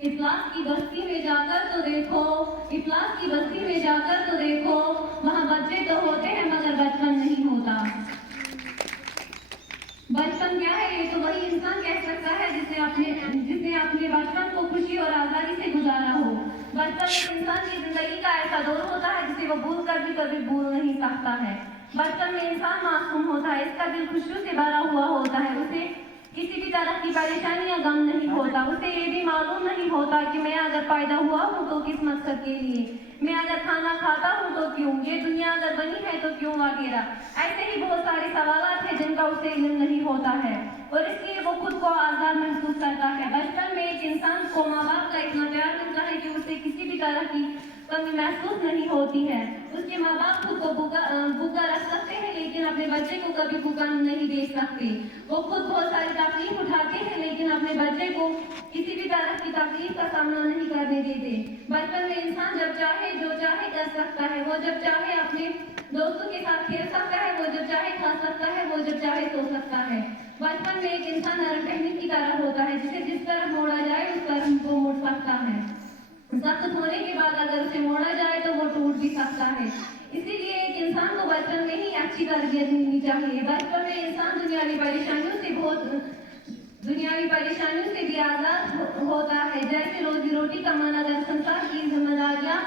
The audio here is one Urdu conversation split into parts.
اطلاق کی بستی میں جا کر تو دیکھو، اطلاق کی بستی میں جا کر تو دیکھو، وہاں بچے تو ہوتے ہیں مگر بچپن نہیں ہوتا۔ بچپن کیا ہے؟ یہ تو وہی انسان کہہ سکتا ہے جس نے اپنے بچپن کو خوشی اور آزادی سے گزارا ہو۔ بچپن ایک انسان کی زندگی کا ایسا دور ہوتا ہے جسے وہ بھول کر بھی کبھی بھول نہیں سکتا ہے۔ بچپن میں انسان معصوم ہوتا ہے، اس کا دل خوشیوں سے بھرا ہوا ہوتا ہے، اسے کسی بھی طرح کی پریشانی یا غم نہیں ہوتا، اسے یہ بھی معلوم نہیں ہوتا کہ میں اگر پیدا ہوا ہوں تو کس مقصد کے لیے، میں اگر کھانا کھاتا ہوں تو کیوں، یہ دنیا اگر بنی ہے تو کیوں وغیرہ۔ ایسے ہی بہت سارے سوالات ہیں جن کا اسے علم نہیں ہوتا ہے اور اس لیے وہ خود کو آزاد محسوس کرتا ہے۔ بچپن میں ایک انسان کو ماں باپ کا اتنا پیار ملتا ہے کہ اسے کسی بھی طرح کی کمی محسوس نہیں ہوتی ہے۔ اس کے ماں باپ خود کو بھوکا رکھ سکتے ہیں لیکن اپنے بچے کو کبھی بھوکا نہیں دیکھ سکتے۔ وہ خود بہت ساری تکلیف اٹھاتے ہیں لیکن اپنے بچے کو کسی بھی طرح کی تکلیف کا سامنا نہیں کرنے دیتے۔ بچپن میں انسان جب چاہے جو چاہے کر سکتا ہے، وہ جب چاہے اپنے دوستوں کے ساتھ کھیل سکتا ہے، وہ جب چاہے کھا سکتا ہے، وہ جب چاہے سو سکتا ہے۔ بچپن میں ایک انسان نرم ٹہنی کی طرح ہوتا ہے جسے جس طرف موڑا جائے اس طرف وہ مڑ سکتا ہے۔ سخت ہونے کے بعد اگر اسے موڑا جائے تو وہ ٹوٹ بھی سکتا ہے۔ اسی لیے ایک انسان کو بچپن میں ہی اچھی تربیت ملنی چاہیے۔ بچپن میں انسان دنیاوی پریشانیوں سے بھی آزاد ہوتا ہے، جیسے روزی روٹی کمانا، گھر سنسار کی ذمہ داریاں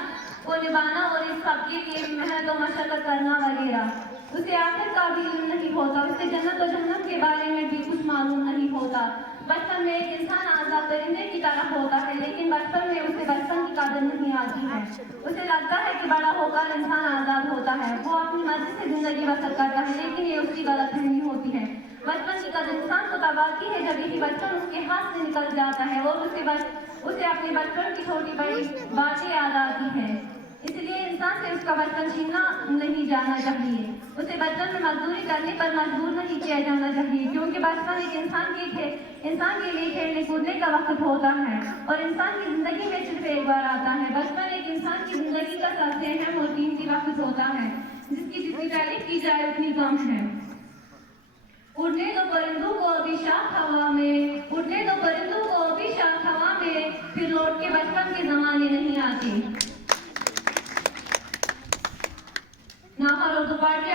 کو نبھانا اور اس سب کے لیے محنت و مشقت کرنا وغیرہ۔ اسے آخر کا بھی علم نہیں ہوتا، اسے جنت و جہنم کے بارے میں بھی کچھ معلوم نہیں ہوتا۔ بچپن میں ایک انسان آزاد پرندے کی طرح ہوتا ہے لیکن بچپن میں اسے بچپن کی قدر نہیں آتی ہے۔ اسے لگتا ہے کہ بڑا ہو کر انسان آزاد ہوتا ہے، وہ اپنی مرضی سے زندگی بسر کرتا ہے، لیکن یہ اس کی غلط فہمی ہوتی ہے۔ بچپن کی قدر انسان کو تب آتی ہے جب یہی بچپن اس کے ہاتھ سے نکل جاتا ہے اور اسے اپنے بچپن کی چھوٹی بڑی باتیں یاد آتی ہیں۔ اس لیے انسان سے اس کا بچپن چھینا نہیں جانا چاہیے، اسے بچپن میں مزدوری کرنے پر مجبور نہیں کیا جانا چاہیے، کیونکہ بچپن ایک انسان کے لیے کھیلنے کودنے کا وقت ہوتا ہے اور انسان کی زندگی میں صرف ایک بار آتا ہے۔ بچپن ایک انسان کی زندگی کا سب سے اہم اور قیمتی وقت ہوتا ہے جس کی جتنی تعریف کی جائے اتنی کم ہے۔ اڑنے دو پرندوں کو ابھی شاخ ہوا میں، اڑنے دو پرندوں کو ابھی شاخ ہوا میں، پھر لوٹ کے بچپن کے زمانے نہیں آتے۔ ناہر اردو پارٹی